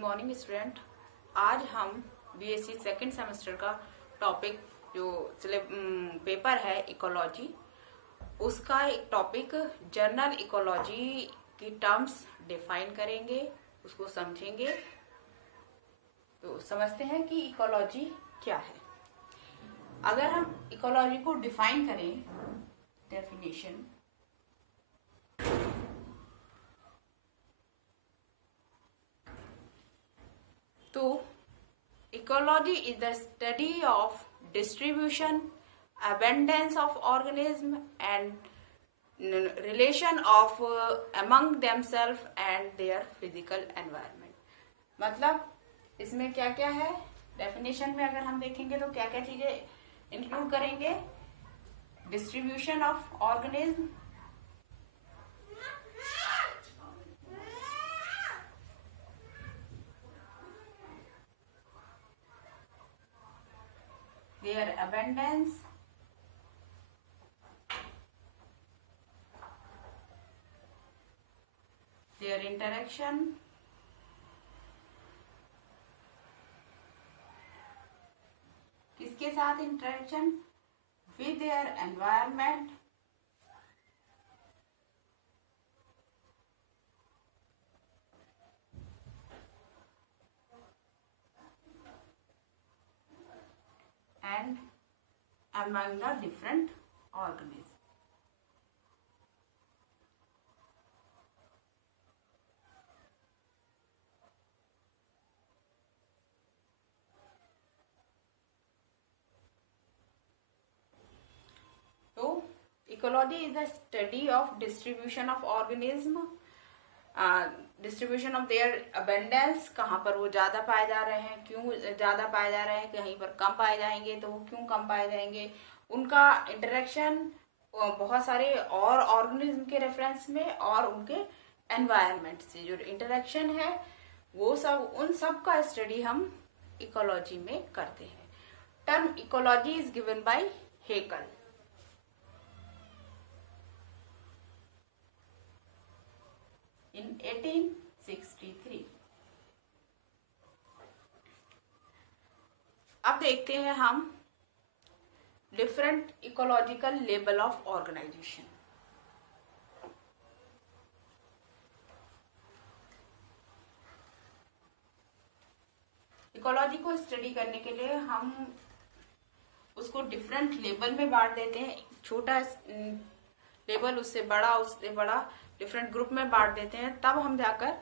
Morning student. आज हम BSc second semester का टॉपिक जो पेपर है इकोलॉजी, उसका एक टॉपिक जनरल इकोलॉजी की टर्म्स डिफाइन करेंगे, उसको समझेंगे। तो समझते हैं कि इकोलॉजी क्या है। अगर हम इकोलॉजी को डिफाइन करें, डेफिनेशन, तो ecology is the study of distribution, abundance of organism and relation of among themselves and their physical environment। मतलब इसमें क्या क्या है, डेफिनेशन में अगर हम देखेंगे तो क्या क्या चीजें इंक्लूड करेंगे। Distribution of organism, their abundance, their interaction, किसके साथ interaction, with their environment, and among the different organisms। तो ecology is the study of distribution of organism, distribution of their abundance, कहाँ पर वो ज्यादा पाए जा रहे हैं, क्यों ज्यादा पाए जा रहे हैं, कहीं पर कम पाए जाएंगे तो वो क्यों कम पाए जाएंगे, उनका इंटरेक्शन बहुत सारे और ऑर्गेनिज्म के रेफरेंस में और उनके एनवायरनमेंट से जो इंटरेक्शन है, वो सब, उन सब का स्टडी हम इकोलॉजी में करते हैं। Term ecology is given by Haeckel. in 1863। अब देखते हैं हम different ecological level of organisation. Ecology को स्टडी करने के लिए हम उसको डिफरेंट लेवल में बांट देते हैं। छोटा लेवल, उससे बड़ा डिफरेंट ग्रुप में बांट देते हैं, तब हम जाकर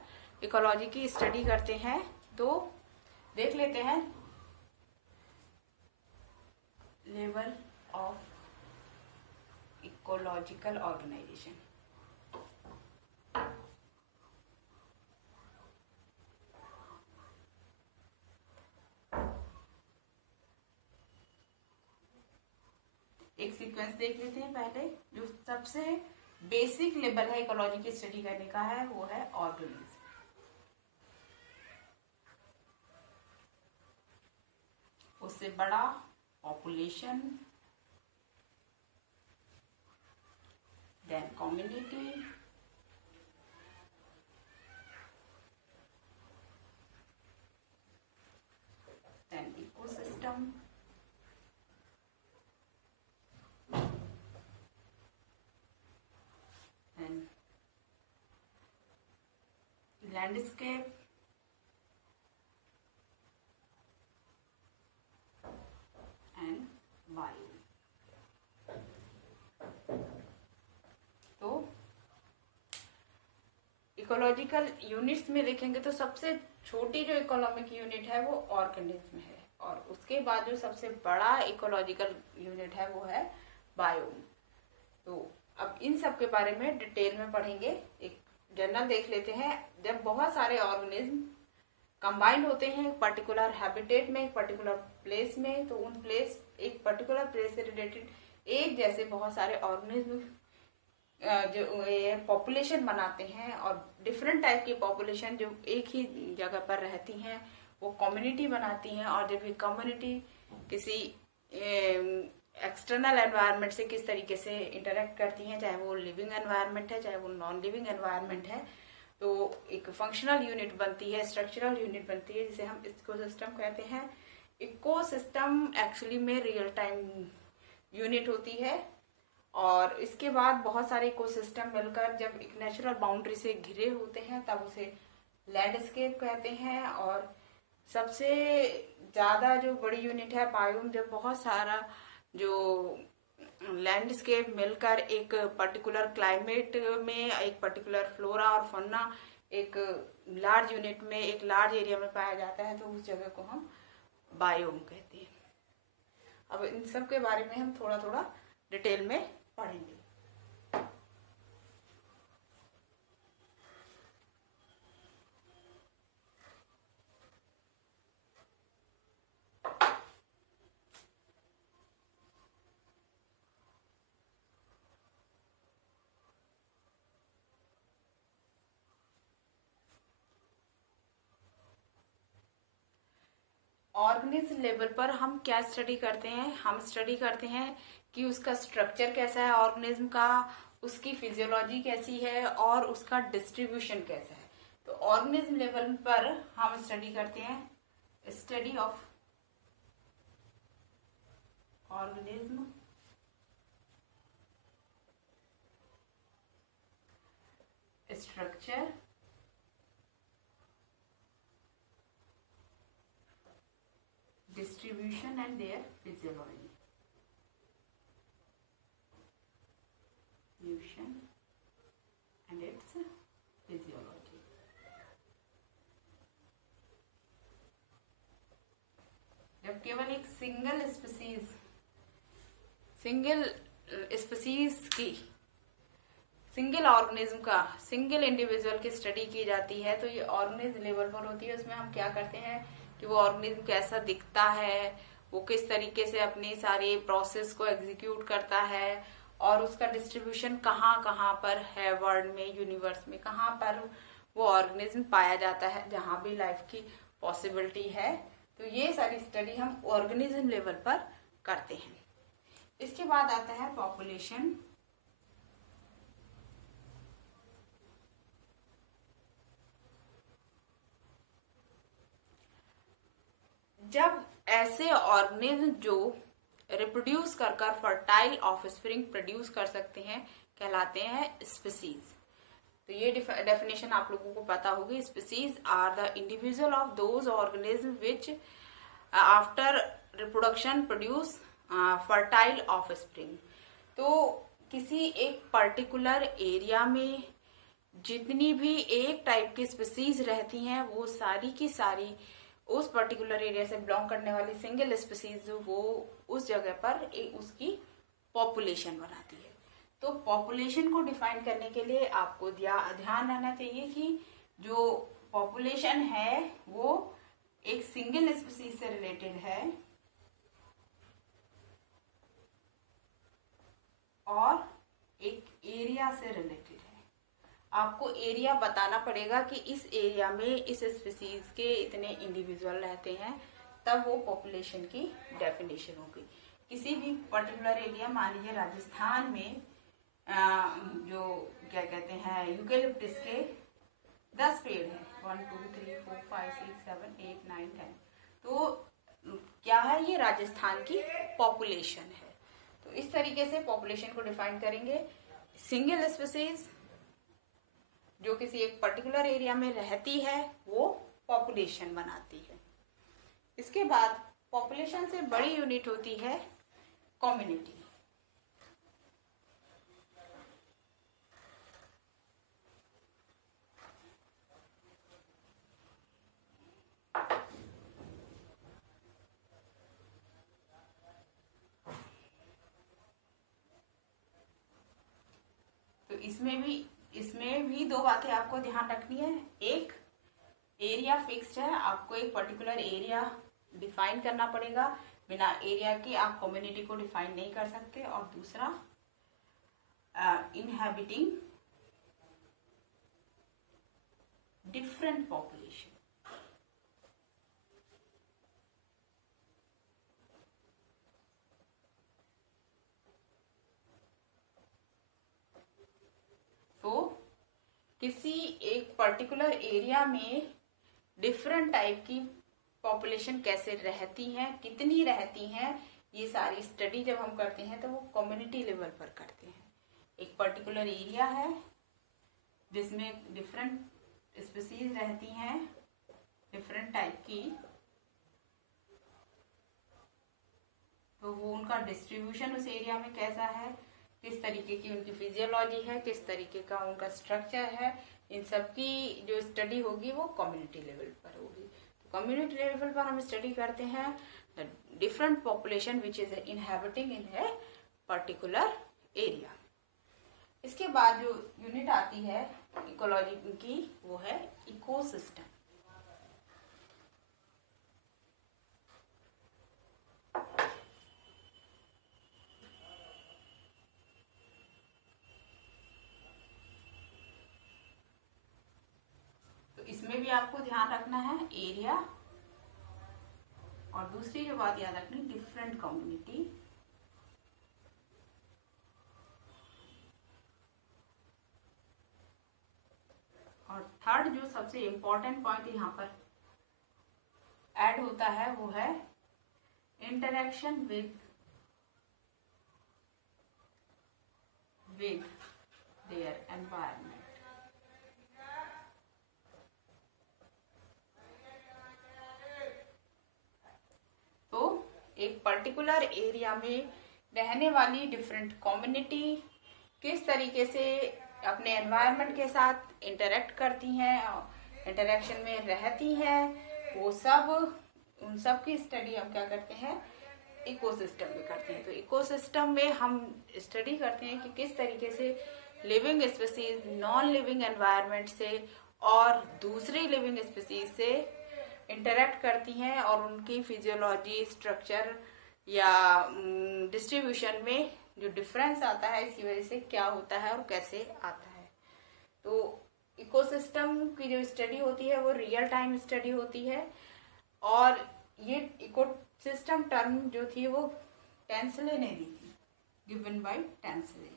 इकोलॉजी की स्टडी करते हैं। तो देख लेते हैं लेवल ऑफ इकोलॉजिकल ऑर्गेनाइजेशन। एक सीक्वेंस देख लेते हैं। पहले जो सबसे बेसिक लेवल है इकोलॉजी की स्टडी करने का है, वो है ऑर्गेनिज्म। उससे बड़ा population, then community, then ecosystem, landscape, and bio. तो इकोलॉजिकल यूनिट्स में देखेंगे तो सबसे छोटी जो इकोनॉमिक यूनिट है वो ऑर्गेनिज्म है, और उसके बाद जो सबसे बड़ा इकोलॉजिकल यूनिट है वो है बायोम। तो अब इन सब के बारे में डिटेल में पढ़ेंगे। एक जनरल देख लेते हैं। जब बहुत सारे ऑर्गेनिज्म कंबाइंड होते हैं एक पर्टिकुलर हैबिटेट में, एक पर्टिकुलर प्लेस में, तो उन प्लेस, एक पर्टिकुलर प्लेस से रिलेटेड एक जैसे बहुत सारे ऑर्गेनिज्म जो पॉपुलेशन बनाते हैं, और डिफरेंट टाइप की पॉपुलेशन जो एक ही जगह पर रहती हैं वो कम्युनिटी बनाती हैं। और जब ये कम्युनिटी किसी एक्सटर्नल एनवायरनमेंट से किस तरीके से इंटरेक्ट करती हैं, चाहे वो लिविंग एनवायरनमेंट है, चाहे वो नॉन लिविंग एनवायरनमेंट है, तो एक फंक्शनल यूनिट बनती है, स्ट्रक्चरल यूनिट बनती है, जिसे हम इकोसिस्टम कहते हैं। इकोसिस्टम एक्चुअली में रियल टाइम यूनिट होती है, और इसके बाद बहुत सारे इकोसिस्टम मिलकर जब एक नेचुरल बाउंड्री से घिरे होते हैं तब उसे लैंडस्केप कहते हैं। और सबसे ज्यादा जो बड़ी यूनिट है बायोम, जब बहुत सारा जो लैंडस्केप मिलकर एक पर्टिकुलर क्लाइमेट में, एक पर्टिकुलर फ्लोरा और फौना एक लार्ज यूनिट में, एक लार्ज एरिया में पाया जाता है, तो उस जगह को हम बायोम कहते हैं। अब इन सब के बारे में हम थोड़ा थोड़ा डिटेल में पढ़ेंगे। ऑर्गेनिज्म लेवल पर हम क्या स्टडी करते हैं? हम स्टडी करते हैं कि उसका स्ट्रक्चर कैसा है ऑर्गेनिज्म का, उसकी फिजियोलॉजी कैसी है और उसका डिस्ट्रीब्यूशन कैसा है। तो ऑर्गेनिज्म लेवल पर हम स्टडी करते हैं study of organism structure, distribution and their physiology. Distribution and its physiology. जब केवल एक सिंगल स्पीसीज की, सिंगल ऑर्गेनिज्म का, सिंगल इंडिविजुअल की स्टडी की जाती है, तो ये ऑर्गेनिज्म लेवल पर होती है। उसमें हम क्या करते हैं कि वो ऑर्गेनिज्म कैसा दिखता है, वो किस तरीके से अपनी सारी प्रोसेस को एग्जीक्यूट करता है, और उसका डिस्ट्रीब्यूशन कहाँ कहाँ पर है वर्ल्ड में, यूनिवर्स में कहाँ पर वो ऑर्गेनिज्म पाया जाता है, जहाँ भी लाइफ की पॉसिबिलिटी है। तो ये सारी स्टडी हम ऑर्गेनिज्म लेवल पर करते हैं। इसके बाद आता है पॉपुलेशन। जब ऐसे ऑर्गेनिज्म जो रिप्रोड्यूस कर फर्टाइल ऑफस्प्रिंग प्रोड्यूस कर सकते हैं कहलाते हैं स्पीसीज। तो ये डेफिनेशन आप लोगों को पता होगी। Species are the individual of those organism which after reproduction produce fertile offspring. तो किसी एक पर्टिकुलर एरिया में जितनी भी एक टाइप की स्पीसीज रहती हैं, वो सारी की सारी उस पर्टिकुलर एरिया से बिलोंग करने वाली सिंगल स्पीसीज जो वो उस जगह पर उसकी पॉपुलेशन बनाती है। तो पॉपुलेशन को डिफाइन करने के लिए आपको ध्यान रहना चाहिए कि जो पॉपुलेशन है वो एक सिंगल स्पीसीज से रिलेटेड है और एक एरिया से रिलेटेड है। आपको एरिया बताना पड़ेगा कि इस एरिया में इस स्पीसीज के इतने इंडिविजुअल रहते हैं, तब वो पॉपुलेशन की डेफिनेशन होगी। किसी भी पर्टिकुलर एरिया, मान लीजिए राजस्थान में जो क्या कहते हैं यूकेलिप्टस के 10 पेड़ हैं, 1 2 3 4 5 6 7 8 9 10, तो क्या है, ये राजस्थान की पॉपुलेशन है। तो इस तरीके से पॉपुलेशन को डिफाइन करेंगे। सिंगल स्पीसीज जो किसी एक पर्टिकुलर एरिया में रहती है वो पॉपुलेशन बनाती है। इसके बाद पॉपुलेशन से बड़ी यूनिट होती है कम्युनिटी। तो इसमें भी दो बातें आपको ध्यान रखनी है। एक, एरिया फिक्स्ड है, आपको एक पर्टिकुलर एरिया डिफाइन करना पड़ेगा, बिना एरिया के आप कम्युनिटी को डिफाइन नहीं कर सकते। और दूसरा, इनहैबिटिंग डिफरेंट पॉपुलेशन। तो किसी एक पर्टिकुलर एरिया में डिफरेंट टाइप की पॉपुलेशन कैसे रहती हैं, कितनी रहती हैं, ये सारी स्टडी जब हम करते हैं तो वो कम्युनिटी लेवल पर करते हैं। एक पर्टिकुलर एरिया है जिसमें डिफरेंट स्पीसीज रहती हैं, डिफरेंट टाइप की, तो वो उनका डिस्ट्रीब्यूशन उस एरिया में कैसा है, किस तरीके की उनकी फिजियोलॉजी है, किस तरीके का उनका स्ट्रक्चर है, इन सब की जो स्टडी होगी वो कम्युनिटी लेवल पर होगी। तो कम्युनिटी लेवल पर हम स्टडी करते हैं the different population which is inhabiting in a particular area. इसके बाद जो यूनिट आती है इकोलॉजी की वो है इकोसिस्टम। तो इसमें भी आपको ध्यान रखना है एरिया, और दूसरी जो बात याद रखनी डिफरेंट कम्युनिटी, और थर्ड जो सबसे इम्पोर्टेंट पॉइंट यहाँ पर ऐड होता है वो है इंटरेक्शन विद देयर एनवायरमेंट। तो एक पर्टिकुलर एरिया में रहने वाली डिफरेंट कम्युनिटी किस तरीके से अपने एनवायरनमेंट के साथ इंटरेक्ट करती हैं, इंटरेक्शन में रहती हैं, वो सब, उन सब की स्टडी हम क्या करते हैं इकोसिस्टम में करते हैं। तो इकोसिस्टम में हम स्टडी करते हैं कि किस तरीके से living species non living environment से और दूसरी लिविंग स्पीसीज से इंटरेक्ट करती हैं, और उनकी फिजियोलॉजी, स्ट्रक्चर या डिस्ट्रीब्यूशन में जो डिफरेंस आता है इसकी वजह से क्या होता है और कैसे आता है। तो इकोसिस्टम की जो स्टडी होती है वो रियल टाइम स्टडी होती है, और ये इकोसिस्टम टर्म जो थी वो टेंसले ने दी थी, given by Tansley.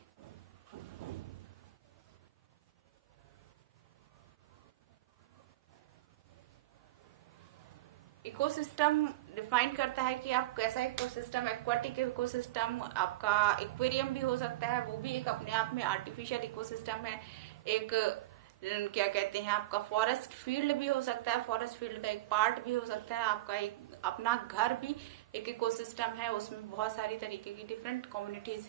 Ecosystem define करता है कि आप कैसा इकोसिस्टम, एक्वाटिक इकोसिस्टम, आपका एक्वेरियम भी हो सकता है, वो भी एक अपने आप में आर्टिफिशियल इकोसिस्टम है। एक क्या कहते हैं आपका फॉरेस्ट फील्ड भी हो सकता है, फॉरेस्ट फील्ड का एक पार्ट भी हो सकता है। आपका एक अपना घर भी एक इकोसिस्टम है, उसमें बहुत सारी तरीके की डिफरेंट कम्युनिटीज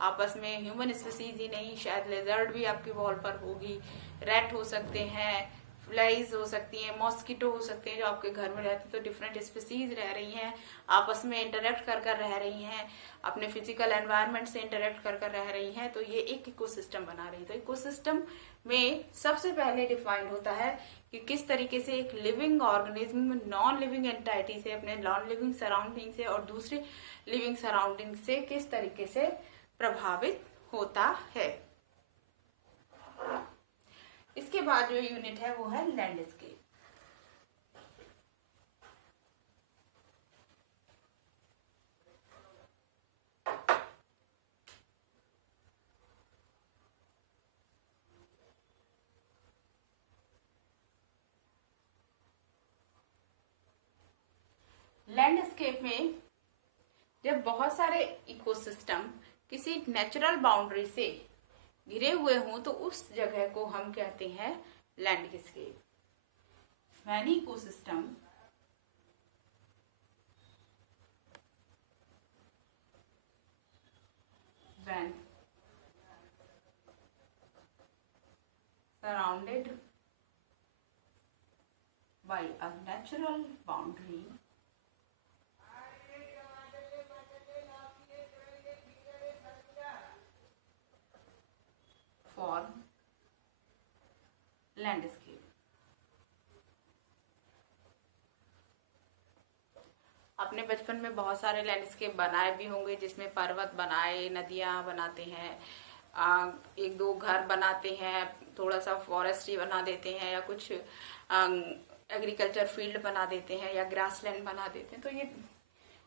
आपस में, ह्यूमन स्पीसीज ही नहीं, शायद लेजर्ड भी आपकी वॉल पर होगी, रैट हो सकते हैं, फ्लाइज हो सकती हैं, मॉस्किटो हो सकते हैं जो आपके घर में रहते हैं। तो डिफरेंट स्पीसीज रह रही हैं, आपस में इंटरेक्ट कर कर रह रही हैं, अपने फिजिकल एनवायरनमेंट से इंटरेक्ट कर कर रह रही हैं, तो ये एक इकोसिस्टम बना रही है। तो इकोसिस्टम में सबसे पहले डिफाइंड होता है कि किस तरीके से एक living organism non living entity से, अपने नॉन लिविंग सराउंडिंग से और दूसरे लिविंग सराउंडिंग से किस तरीके से प्रभावित होता है। इसके बाद जो यूनिट है वो है लैंडस्केप। लैंडस्केप में जब बहुत सारे इकोसिस्टम किसी नेचुरल बाउंड्री से घिरे हुए हों तो उस जगह को हम कहते हैं landscape. Many ecosystem when surrounded by a natural boundary form landscape. अपने बचपन में बहुत सारे लैंडस्केप बनाए भी होंगे, जिसमें पर्वत बनाए, नदियां बनाते हैं, एक दो घर बनाते हैं, थोड़ा सा फॉरेस्ट ही बना देते हैं, या कुछ एग्रीकल्चर फील्ड बना देते हैं, या ग्रासलैंड बना देते हैं। तो ये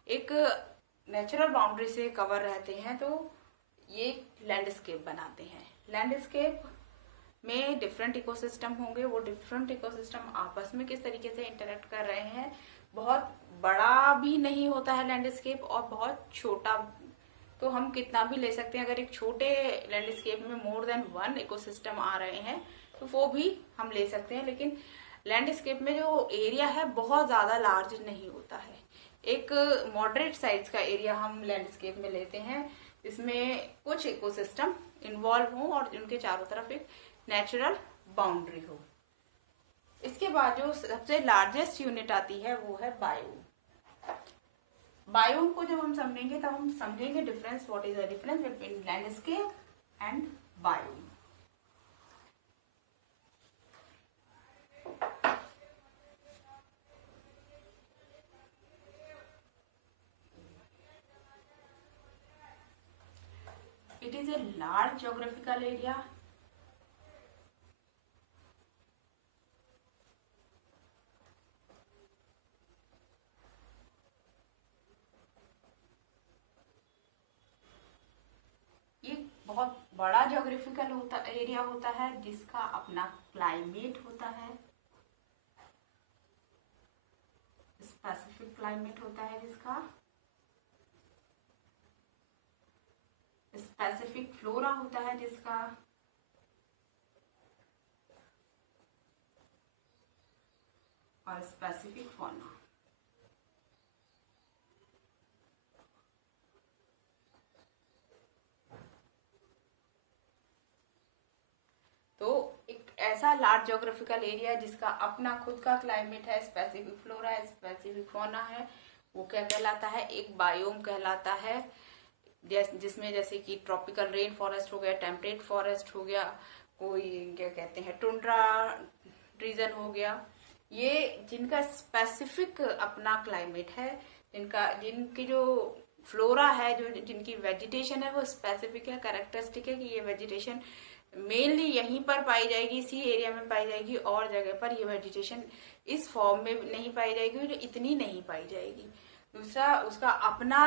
एक नेचुरल बाउंड्री से कवर रहते हैं, तो ये लैंडस्केप बनाते हैं। लैंडस्केप में डिफरेंट इकोसिस्टम होंगे, वो डिफरेंट इकोसिस्टम आपस में किस तरीके से इंटरेक्ट कर रहे हैं। बहुत बड़ा भी नहीं होता है लैंडस्केप और बहुत छोटा, तो हम कितना भी ले सकते हैं। अगर एक छोटे लैंडस्केप में मोर देन वन इकोसिस्टम आ रहे हैं तो वो भी हम ले सकते हैं, लेकिन लैंडस्केप में जो एरिया है बहुत ज्यादा लार्ज नहीं होता है। एक मॉडरेट साइज का एरिया हम लैंडस्केप में लेते हैं जिसमें कुछ इकोसिस्टम इन्वॉल्व हो और उनके चारों तरफ एक नेचुरल बाउंड्री हो। इसके बाद जो सबसे लार्जेस्ट यूनिट आती है वो है बायोम। बायोम को जब हम समझेंगे तब हम समझेंगे difference, what is the difference between landscape and biome. It is a large geographical area ये बहुत बड़ा ज्योग्राफिकल एरिया होता है जिसका अपना क्लाइमेट होता है, स्पेसिफिक क्लाइमेट होता है, जिसका स्पेसिफिक फ्लोरा होता है, जिसका और स्पेसिफिक फौना। तो एक ऐसा लार्ज ज्योग्राफिकल एरिया जिसका अपना खुद का क्लाइमेट है, स्पेसिफिक फ्लोरा है, स्पेसिफिक फौना है, वो क्या कहलाता है? एक बायोम कहलाता है। जिसमें जैसे कि ट्रॉपिकल रेन फॉरेस्ट हो गया, टेम्परेट फॉरेस्ट हो गया, कोई क्या कहते हैं टुंड्रा रीजन हो गया, ये जिनका स्पेसिफिक अपना क्लाइमेट है, जिनकी जो फ्लोरा है, जो जिनकी वेजिटेशन है वो स्पेसिफिक है, कैरेक्टरिस्टिक है कि ये वेजिटेशन मेनली यहीं पर पाई जाएगी, इसी एरिया में पाई जाएगी, और जगह पर ये वेजिटेशन इस फॉर्म में नहीं पाई जाएगी और इतनी नहीं पाई जाएगी। दूसरा, उसका अपना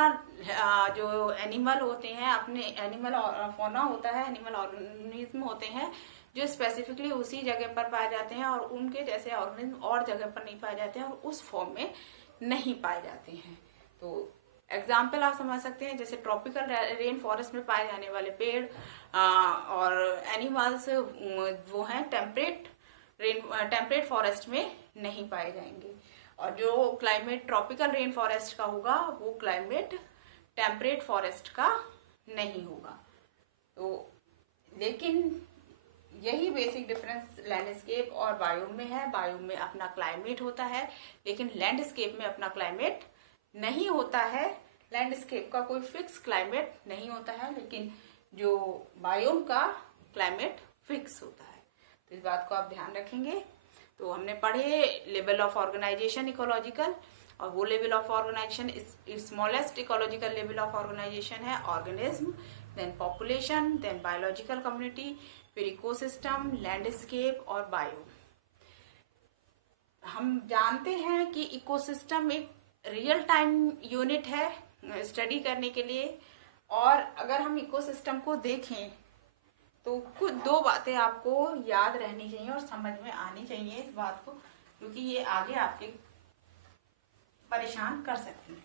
जो एनिमल होते हैं, अपने एनिमल फौना होता है, एनिमल ऑर्गेनिज्म होते हैं जो स्पेसिफिकली उसी जगह पर पाए जाते हैं और उनके जैसे ऑर्गेनिज्म और जगह पर नहीं पाए जाते हैं और उस फॉर्म में नहीं पाए जाते हैं। तो एग्जाम्पल आप समझ सकते हैं, जैसे ट्रॉपिकल रेन फॉरेस्ट में पाए जाने वाले पेड़ और एनिमल्स वो हैं टेम्परेट फॉरेस्ट में नहीं पाए जाएंगे, और जो क्लाइमेट ट्रॉपिकल रेन फॉरेस्ट का होगा वो क्लाइमेट टेम्परेट फॉरेस्ट का नहीं होगा। तो लेकिन यही बेसिक डिफरेंस लैंडस्केप और बायोम में है। बायोम में अपना क्लाइमेट होता है लेकिन लैंडस्केप में अपना क्लाइमेट नहीं होता है। लैंडस्केप का कोई फिक्स क्लाइमेट नहीं होता है, लेकिन जो बायोम का क्लाइमेट फिक्स होता है। तो इस बात को आप ध्यान रखेंगे। तो हमने पढ़े लेवल ऑफ ऑर्गेनाइजेशन इकोलॉजिकल, और वो level of organisation smallest ecological level of organisation है organism, then population, then biological community, फिर इकोसिस्टम, लैंडस्केप और बायो। हम जानते हैं कि इकोसिस्टम एक रियल टाइम यूनिट है स्टडी करने के लिए, और अगर हम इकोसिस्टम को देखें तो कुछ दो बातें आपको याद रहनी चाहिए और समझ में आनी चाहिए इस बात को, क्योंकि ये आगे आपके परेशान कर सकती हैं।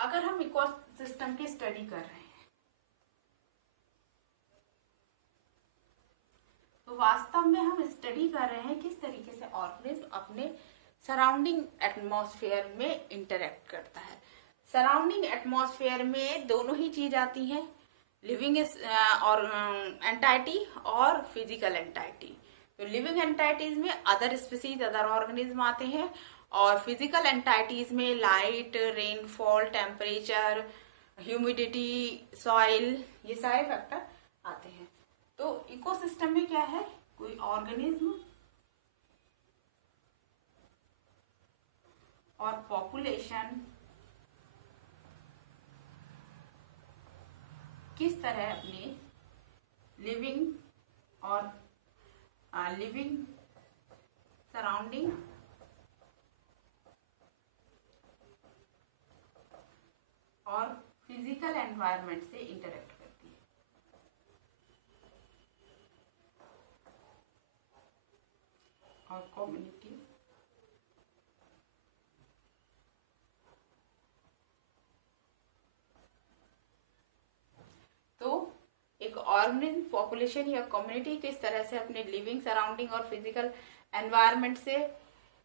अगर हम इकोसिस्टम की स्टडी कर रहे हैं तो वास्तव में हम स्टडी कर रहे हैं किस तरीके से ऑर्गेनिज्म अपने सराउंडिंग एटमॉस्फेयर में इंटरेक्ट करता है। सराउंडिंग एटमॉस्फेयर में दोनों ही चीज आती हैं, लिविंग और एंटाइटी और फिजिकल एंटाइटी। तो लिविंग एंटाइटीज में अदर स्पीसीज, अदर ऑर्गेनिज्म आते हैं, और फिजिकल एंटाइटीज में light, rainfall, temperature, humidity, soil, ये सारे फैक्टर आते हैं। तो इकोसिस्टम में क्या है? कोई ऑर्गेनिज्म और पॉपुलेशन किस तरह अपने लिविंग सराउंडिंग और फिजिकल एनवायरनमेंट से इंटरेक्ट करती है। और कम्युनिटी। तो एक ऑर्गेनिज्म, पॉपुलेशन या कम्युनिटी किस तरह से अपने लिविंग सराउंडिंग और फिजिकल एनवायरनमेंट से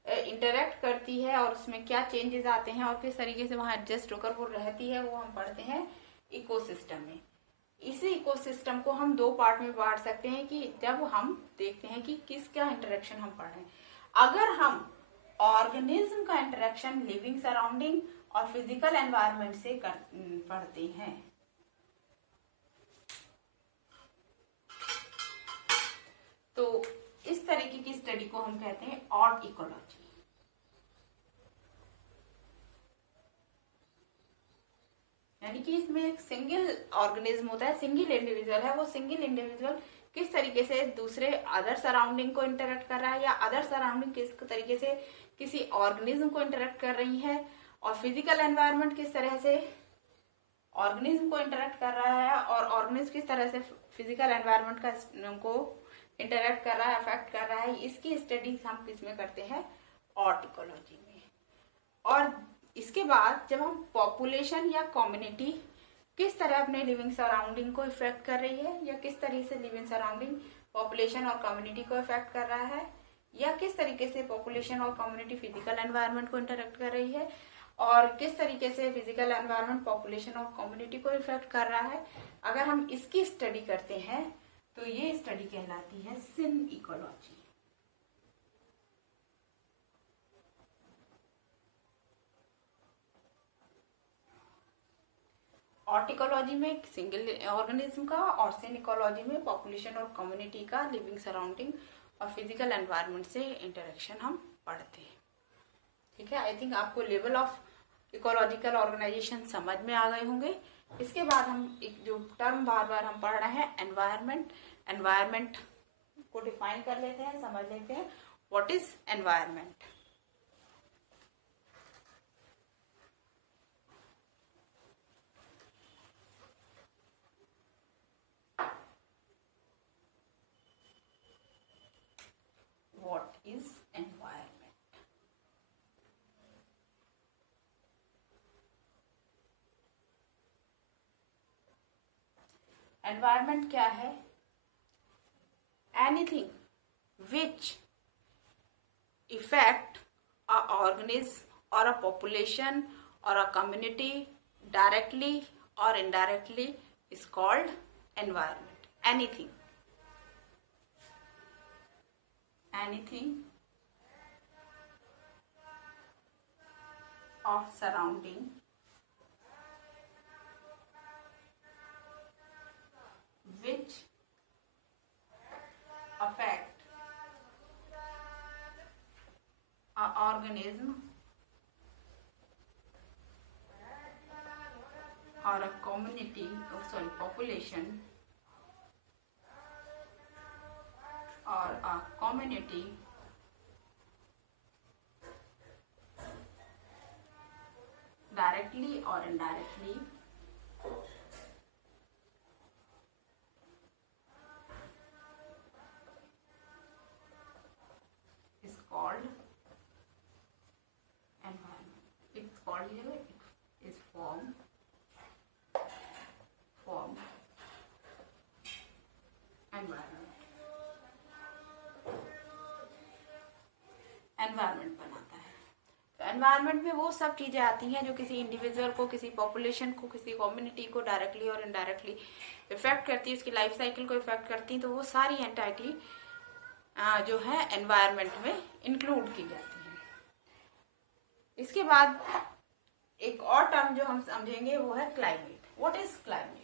इंटरेक्ट करती है और उसमें क्या चेंजेस आते हैं और किस तरीके से वहां एडजस्ट होकर वो रहती है, वो हम पढ़ते हैं इकोसिस्टम में। इसी इकोसिस्टम को हम दो पार्ट में बांट सकते हैं कि जब हम देखते हैं कि किसका इंटरेक्शन हम पढ़ रहे हैं। अगर हम ऑर्गेनिज्म का इंटरेक्शन लिविंग सराउंडिंग और फिजिकल एनवायरनमेंट से पढ़ते हैं तो इस तरीके की स्टडी को हम कहते हैं ऑड इकोलॉजी। यानी कि इसमें एक सिंगल ऑर्गेनिज्म होता है, सिंगल इंडिविजुअल है, वो सिंगल इंडिविजुअल किस तरीके से दूसरे अदर सराउंडिंग को इंटरेक्ट कर रहा है या अदर सराउंडिंग किस तरीके से किसी ऑर्गेनिज्म को इंटरेक्ट कर रही है और फिजिकल एनवायरनमेंट किस तरह से ऑर्गेनिज्म को इंटरेक्ट कर रहा है और ऑर्गेनिज्म किस तरह से फिजिकल एनवायरनमेंट को इंटरेक्ट कर रहा है, अफेक्ट कर रहा है। इसकी स्टडी हम किस में करते हैं, ऑड इकोलॉजी में। और इसके बाद जब हम पॉपुलेशन या कम्युनिटी किस तरह अपने लिविंग सराउंडिंग को इफेक्ट कर रही है या किस तरह से लिविंग सराउंडिंग पॉपुलेशन और कम्युनिटी को इफेक्ट कर रहा है या किस तरीके से पॉपुलेशन और कम्युनिटी फिजिकल एनवायरनमेंट को इंटरेक्ट कर रही है और किस तरीके से फिजिकल एनवायरनमेंट पॉपुलेशन और कम्युनिटी को इफेक्ट कर रहा है, अगर हम इसकी स्टडी करते हैं तो ये स्टडी कहलाती है सिन इकोलॉजी। ऑड इकोलॉजी में सिंगल ऑर्गेनिज्म का और सिन इकोलॉजी में पॉपुलेशन और कम्युनिटी का लिविंग सराउंडिंग और फिजिकल एनवायरनमेंट से इंटरेक्शन हम पढ़ते हैं। ठीक है, आई थिंक आपको लेवल ऑफ इकोलॉजिकल ऑर्गेनाइजेशन समझ में आ गए होंगे। इसके बाद हम एक जो टर्म बार बार हम पढ़ रहे हैं एनवायरनमेंट, एनवायरनमेंट को डिफाइन कर लेते हैं, समझ लेते हैं what is environment. What is environment? Environment क्या है? Anything which affect a organism or a population or a community directly or indirectly is called environment. Anything of surrounding which affect a organism or a community, population or a community directly or indirectly is called environment. It's called here, it is form environment. Environment बनाता है। तो environment में वो सब चीजें आती हैं जो किसी इंडिविजुअल को, किसी पॉपुलेशन को, किसी कम्युनिटी को डायरेक्टली और इनडायरेक्टली इफेक्ट करती है, उसकी लाइफ साइकिल को इफेक्ट करती है। तो वो सारी एंटाइटी जो है एनवायरनमेंट में इंक्लूड की जाती है। इसके बाद एक और टर्म जो हम समझेंगे वो है climate. What is climate?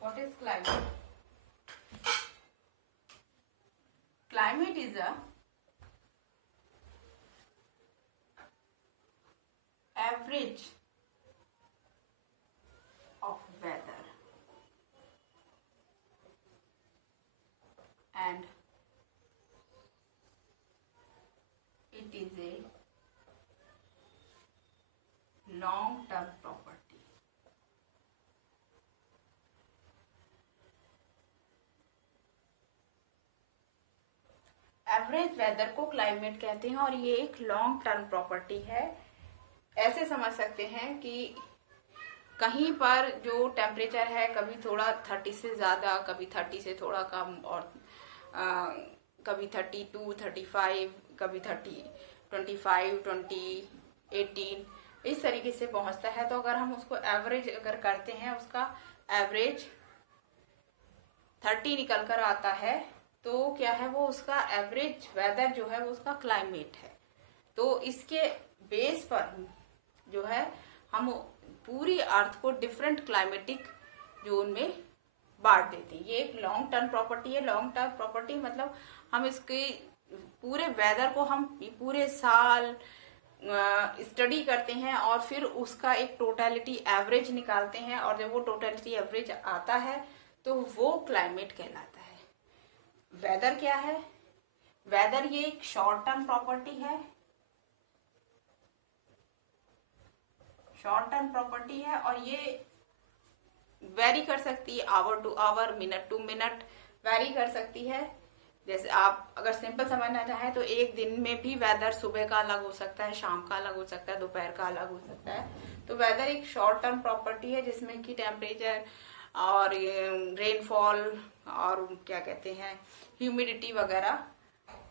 What is climate? Climate is a average of weather and it is a long term property. Average weather को क्लाइमेट कहते हैं और ये एक लॉन्ग टर्म प्रॉपर्टी है। ऐसे समझ सकते हैं कि कहीं पर जो टेम्परेचर है कभी थोड़ा 30 से ज़्यादा, कभी 30 से थोड़ा कम, और कभी 32, 35, कभी 30, 25, 20, 18 इस तरीके से पहुंचता है। तो अगर हम उसको एवरेज अगर करते हैं, उसका एवरेज 30 निकल कर आता है, तो क्या है वो उसका एवरेज वेदर जो है वो उसका क्लाइमेट है। तो इसके बेस पर जो है हम पूरी अर्थ को डिफरेंट क्लाइमेटिक जोन में बांट देते हैं। ये एक लॉन्ग टर्म प्रॉपर्टी है। लॉन्ग टर्म प्रॉपर्टी मतलब हम इसके पूरे वेदर को हम पूरे साल स्टडी करते हैं और फिर उसका एक टोटलिटी एवरेज निकालते हैं, और जब वो टोटलिटी एवरेज आता है तो वो क्लाइमेट कहलाता है। वेदर क्या है? वेदर ये एक शॉर्ट टर्म प्रॉपर्टी है, शॉर्ट टर्म प्रॉपर्टी है, और ये वेरी कर सकती है, hour to hour, minute to minute vary कर सकती है। जैसे आप अगर सिंपल समझना चाहें तो एक दिन में भी वेदर सुबह का अलग हो सकता है, शाम का अलग हो सकता है, दोपहर का अलग हो सकता है। तो वेदर एक शॉर्ट टर्म प्रॉपर्टी है जिसमें कि टेम्परेचर और रेनफॉल और क्या कहते हैं ह्यूमिडिटी वगैरह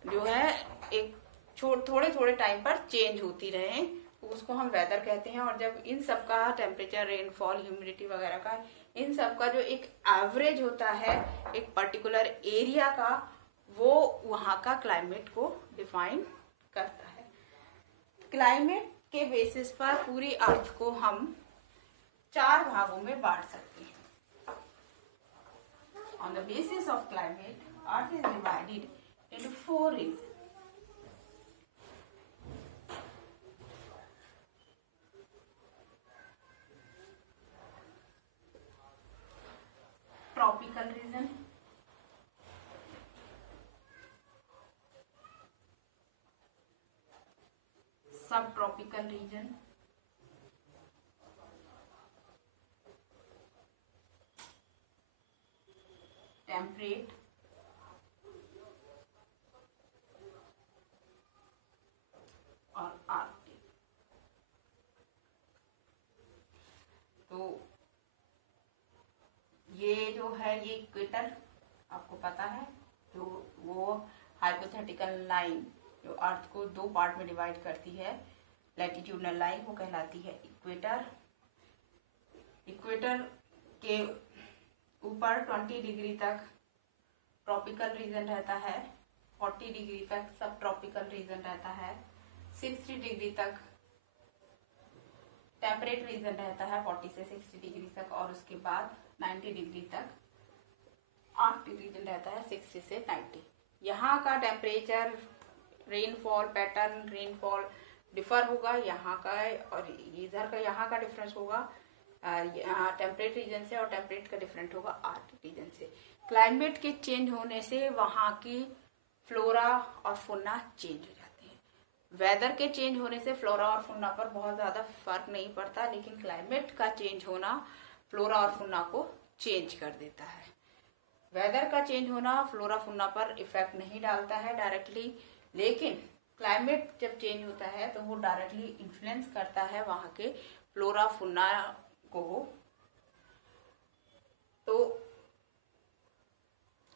जो है एक थोड़े थोड़े टाइम पर चेंज होती रहे, उसको हम वेदर कहते हैं। और जब इन सब का टेम्परेचर, रेनफॉल, ह्यूमिडिटी वगैरह का, इन सब का जो एक एवरेज होता है एक पर्टिकुलर एरिया का, वो वहाँ का क्लाइमेट को डिफाइन करता है। क्लाइमेट के बेसिस पर पूरी अर्थ को हम 4 भागों में बांट सकते हैं। On the basis of climate, Earth is divided into 4 regions. Tropical region, subtropical region, temperate, और आर्कटिक। तो ये जो है ये इक्वेटर आपको पता है, जो वो हाइपोथेटिकल लाइन जो अर्थ को 2 पार्ट में डिवाइड करती है, लैटिट्यूडनल लाइन, वो कहलाती है इक्वेटर। इक्वेटर के ऊपर 20 डिग्री तक ट्रॉपिकल रीजन रहता है, 40 डिग्री तक सब ट्रॉपिकल रीजन रहता है, 60 डिग्री तक टेम्परेट रीजन रहता है 40 से 60 डिग्री तक, और उसके बाद 90 डिग्री तक आर्कटिक रीजन रहता है 60 से 90। यहाँ का temperature, rainfall pattern, rainfall differ होगा यहाँ का, और इधर का यहाँ का डिफरेंस होगा टेम्परेट रीजन से, और टेम्परेट का डिफरेंट होगा आर्कटिक रीजन से। क्लाइमेट के चेंज होने से वहाँ की फ्लोरा और फौना चेंज हो जाती है। वेदर के चेंज होने से फ्लोरा और फौना पर बहुत ज्यादा फर्क नहीं पड़ता, लेकिन क्लाइमेट का चेंज होना फ्लोरा और फौना को चेंज कर देता है। वेदर का चेंज होना फ्लोरा फौना पर इफेक्ट नहीं डालता है डायरेक्टली, लेकिन क्लाइमेट जब चेंज होता है तो वो डायरेक्टली इन्फ्लुएंस करता है वहाँ के फ्लोरा फौना को। तो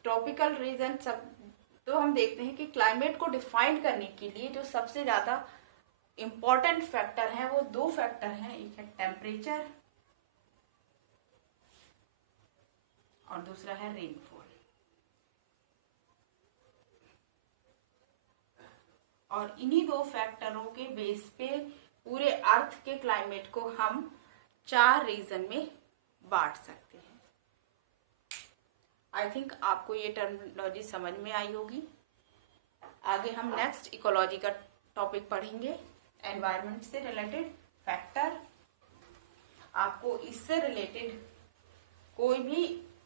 ट्रॉपिकल रीजन सब, तो हम देखते हैं कि क्लाइमेट को डिफाइन करने के लिए जो सबसे ज्यादा इंपॉर्टेंट फैक्टर है वो 2 फैक्टर हैं, एक है टेम्परेचर और दूसरा है रेनफॉल। और इन्हीं 2 फैक्टरों के बेस पे पूरे अर्थ के क्लाइमेट को हम 4 रीजन में बांट सकते हैं। आई थिंक आपको ये टर्मिनोलॉजी समझ में आई होगी। आगे हम नेक्स्ट इकोलॉजी का टॉपिक पढ़ेंगे, एनवायरनमेंट से रिलेटेड फैक्टर। आपको इससे रिलेटेड कोई भी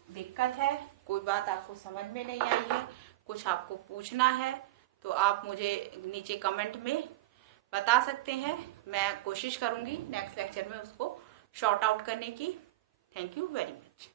दिक्कत है कोई बात आपको समझ में नहीं आई है, कुछ आपको पूछना है, तो आप मुझे नीचे कमेंट में बता सकते हैं। मैं कोशिश करूंगी नेक्स्ट लेक्चर में उसको शॉर्ट आउट करने की। Thank you very much.